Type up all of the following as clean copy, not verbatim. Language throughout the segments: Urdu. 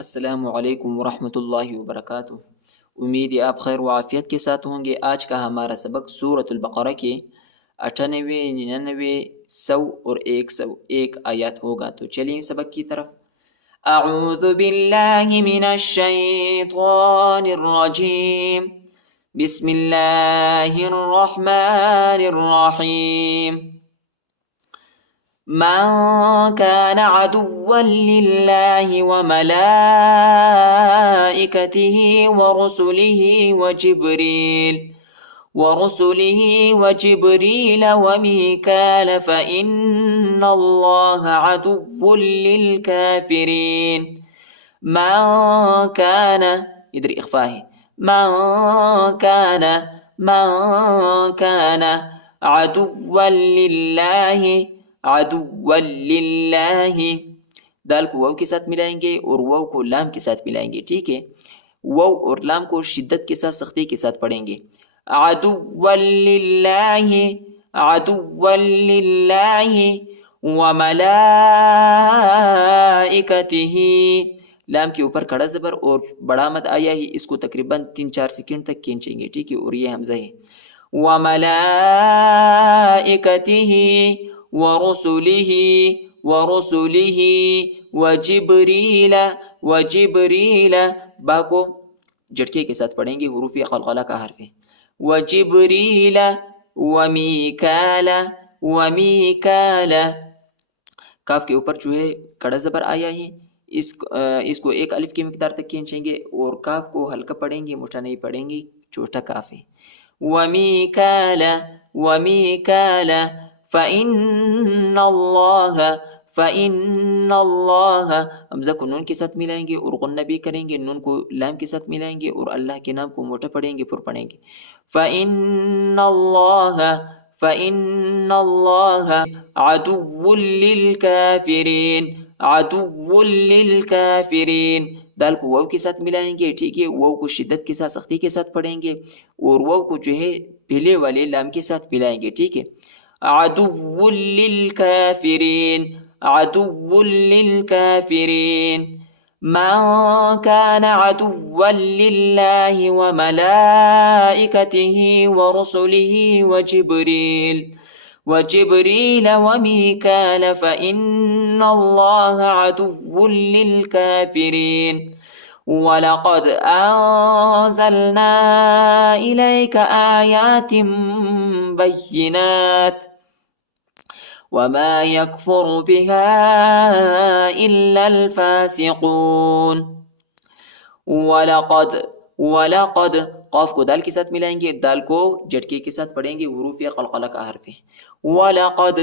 السلام علیکم ورحمۃ اللہ وبرکاتہ۔ امید ہے آپ خیر و عافیت کے ساتھ ہوں گے۔ آج کا ہمارا سبق سورۃ البقرہ کے 98، 99، 100 اور 101 آیات ہوگا۔ تو چلیے سبق کی طرف۔ اعوذ باللہ من الشیطان الرجیم، بسم اللہ الرحمن الرحیم۔ من كان عدوا لله وملائكته ورسله وجبريل وميكال فإن الله عدو للكافرين۔ من كان ادھر اخفاء ہے، من كان عدوا لله، عدوا للہ، دال کو واو کے ساتھ ملائیں گے اور واو کو لام کے ساتھ ملائیں گے، ٹھیک ہے۔ واو اور لام کو شدت کے ساتھ، سختی کے ساتھ پڑھیں گے۔ عدوا للہ، عدوا للہ وملائکتہ، لام کے اوپر کھڑا زبر اور بڑا مد آیا ہے، اس کو تقریباً 3-4 سیکنڈ تک کھینچیں گے، ٹھیک ہے، اور یہ حمزہ ہے۔ وملائکتہ ورسلہ وجبریل، با کو جھٹکے کے ساتھ پڑھیں گے، حروف قلقلہ کا حرف ہے۔ وجبریل ومیکال، کاف کے اوپر جو ہے کڑا زبر آیا ہے، اس کو ایک الف کی مقدار تک کھینچیں گے اور کاف کو ہلکا پڑھیں گے، موٹا نہیں پڑھیں گے، چھوٹا کاف ہے۔ ومیکال فإن اللہ، حمزہ کو نون کے ساتھ ملائیں گے اور غنہ بھی کریں گے، نون کو لام کے ساتھ ملائیں گے اور اللہ کے نام کو موٹا پڑھیں گے، پر پڑھیں گے۔ فإن اللہ عدو للکافرین، عدو للکافرین، دال کو واو کے ساتھ ملائیں گے، ٹھیک ہے، واو کو شدت کے ساتھ، سختی کے ساتھ پڑھیں گے اور واو کو جو ہے پہلے والے لام کے ساتھ ملائیں گے، ٹھیک ہے۔ عدو للکافرین، عدو للکافرین۔ من كان عدوا لله وملائكته ورسله وجبريل وميكال فإن الله عدو للكافرين۔ وَلَقَدْ أَنزَلْنَا إِلَيْكَ آيَاتٍ بَيِّنَاتٍ وَمَا يَكْفُرُ بِهَا إِلَّا الْفَاسِقُونَ۔ وَلَقَدْ، قاف کو دال کے ساتھ ملائیں گے، دال کو جھٹکے کے ساتھ پڑھیں گے، حروف قلقلہ کا حرف ہے۔ وَلَقَدْ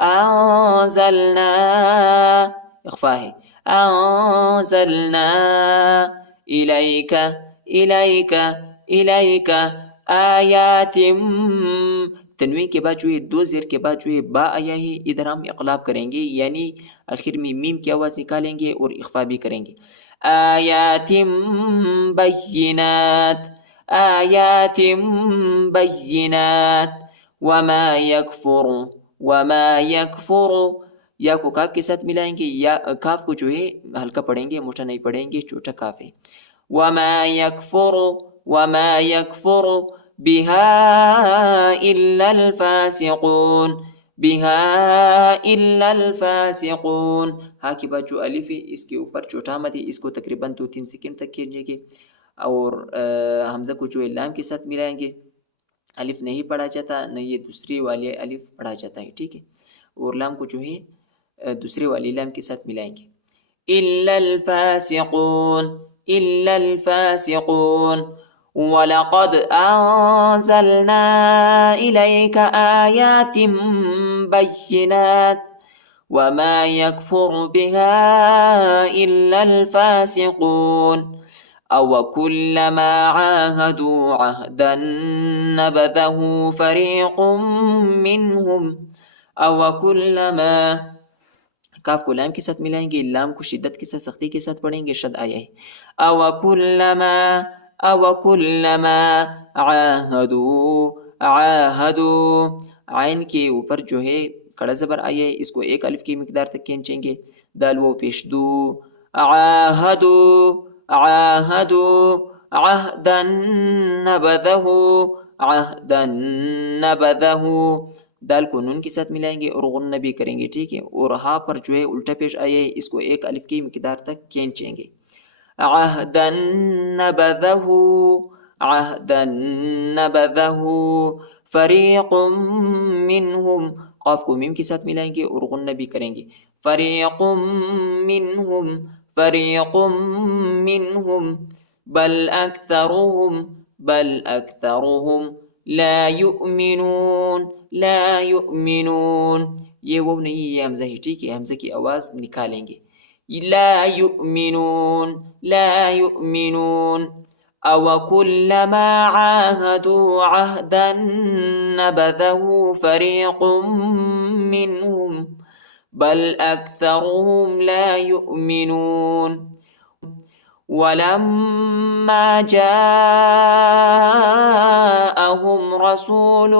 أَنزَلْنَا، اخفاء ہے، انزلنا الیک آیات، تنوین کے بعد جو ہے دو زیر کے بعد جو ہے با آیا ہے، ادھر ہم اقلاب کریں گے، یعنی آخر میں میم کی آواز نکالیں گے اور اخفاء بھی کریں گے۔ آیات بینات، آیات بینات وما یکفر، یا کو کاف کے ساتھ ملائیں گے، یا کاف کو جو ہے ہلکا پڑھیں گے، موٹا نہیں پڑھیں گے، چھوٹا کاف ہے۔ وما یکفر بها الا الفاسقون، بها الا الفاسقون، ہاں کے بعد جو الف ہے اس کے اوپر چھوٹا مد ہے، اس کو تقریباً 2-3 سیکنڈ تک کھینچیں گے اور حمزہ کو جو ہے لام کے ساتھ ملائیں گے، الف نہیں پڑھا جاتا، نہ یہ دوسری والے الف پڑھا جاتا ہے، ٹھیک ہے، اور لام کو جو ہے دوسرے والی لام کے ساتھ ملائیں گے۔ الا الفاسقون، الا الفاسقون۔ وَلَقَدْ أَنزَلْنَا إِلَيْكَ آيَاتٍ بَيِّنَاتٍ وَمَا يَكْفُرُ بِهَا إِلَّا الْفَاسِقُونَ۔ أَوَكُلَّمَا عَاهَدُوا عَهْدًا نَبَذَهُ فَرِيقٌ مِّنْهُمْ، أَوَكُلَّمَا، کاف کو لام کے ساتھ ملائیں گے، لام کو شدت کے ساتھ، سختی کے ساتھ پڑھیں گے، شد آیا ہے۔ اوکلما عاہدوا، عین کے اوپر جو ہے کڑا زبر آیا ہے، اس کو ایک الف کی مقدار تک کھینچیں گے، دال و پیش دو، عاهدوا عاهدوا عهدا نبذه عهدا نبذه. دال کو نون کے ساتھ ملائیں گے اور غنہ بھی کریں گے، ٹھیک ہے. اور ہاں پر جو ہے الٹا پیش آیا ہے، اس کو ایک الف کی مقدار تک کھینچیں گے. عہدا نبذہ عہدا نبذہ فریق منہم. قاف کو میم کے ساتھ ملائیں گے اور غنہ بھی کریں گے. فریق منہم فریق منہم بل اکثرہم لا یؤمنون لا یؤمنون. یہ وہ نہیں، یہ حمزہ ہی، ٹھیک ہے. حمزہ کی آواز نکالیں گے. لا یؤمنون لا یؤمنون. او کلما عاہدوا عہدا نبذہ فریق منہم بل اکثرہم لا یؤمنون. ولما جاءهم رسول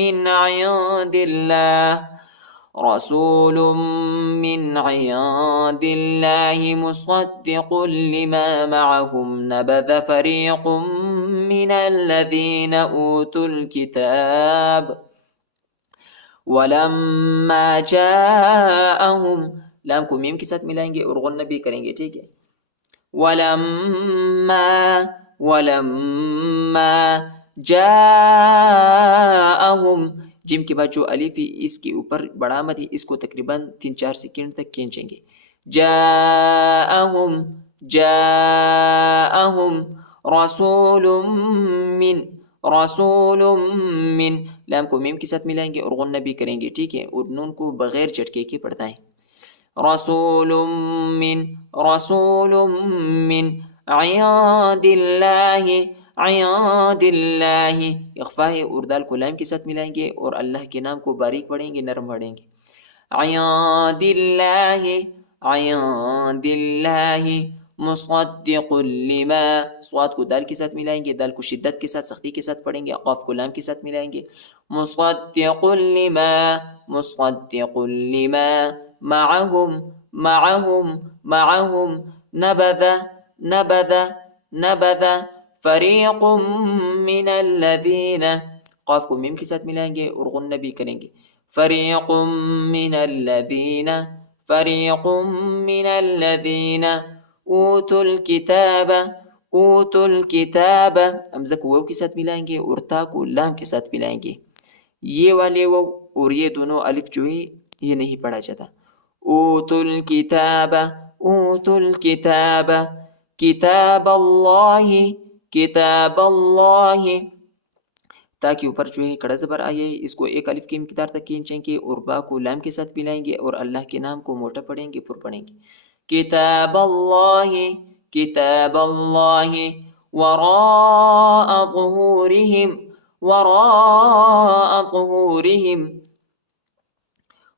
من عند الله مصدق لما معهم نبذ فريق من الذين اوتوا الكتاب. ولما جاءهم، لام کو میم کے ساتھ ملائیں گے اور غنہ بھی کریں گے، ٹھیک ہے. ولما جاءهم، جم کے بعد جو الف ہے اس کے اوپر بڑا مد ہے، اس کو تقریباً 3-4 سیکنڈ تک کھینچیں گے. جاءهم رسول من، لام کو میم کے ساتھ ملائیں گے اور غنہ بھی کریں گے، ٹھیک ہے. اور نون کو بغیر جھٹکے کے پڑھنا ہے. رسول من عند اللہ اخفا ہے، اور دال کو لام کے ساتھ ملائیں گے اور اللہ کے نام کو باریک پڑھیں گے، نرم پڑھیں گے. عند اللہ مصدق لما، صاد کو دال کے ساتھ ملائیں گے، دال کو شدت کے ساتھ سختی کے ساتھ پڑھیں گے، قاف کو لام کے ساتھ ملائیں گے. مصدق لما معهم نبذ فریق من الذین، قاف کو میم کے ساتھ ملائیں گے اور غنہ بھی کریں گے. فریق من الذین اوتوا الکتاب، حمزہ کو واو کے ساتھ ملائیں گے اور تا کو لام کے ساتھ ملائیں گے. یہ والے واو اور یہ دونوں الف جو ہے یہ نہیں پڑھا جاتا. اوتوا الکتاب کتاب اللہ، تا کے اوپر جو ہے کڑا زبر آئے، اس کو ایک الف کی مقدار تک کھینچیں گے اور با کو لام کے ساتھ ملائیں گے اور اللہ کے نام کو موٹا پڑھیں گے، پر پڑھیں گے. کتاب اللہ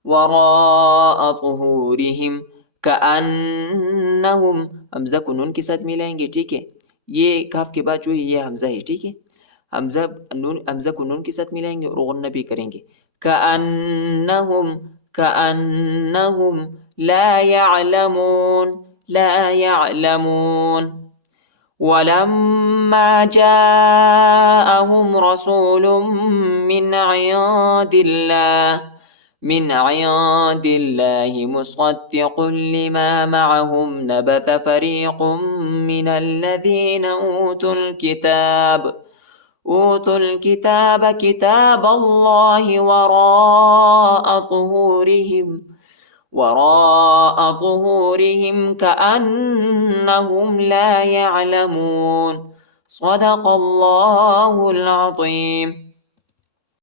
وراء ظہورہم کأنہم، حمزہ کو نون کے ساتھ ملائیں گے، ٹھیک ہے. یہ کاف کے بعد جو ہے یہ حمزہ ہے، ٹھیک ہے. حمزہ کو نون کے ساتھ ملائیں گے اور غنہ بھی کریں گے. کأنہم لا یعلمون. ولما جاءهم رسول من عند الله مصدق لما معهم نبذ فريق من الذين اوتوا الكتاب كتاب الله وراء ظهورهم كأنهم لا يعلمون. صدق الله العظيم.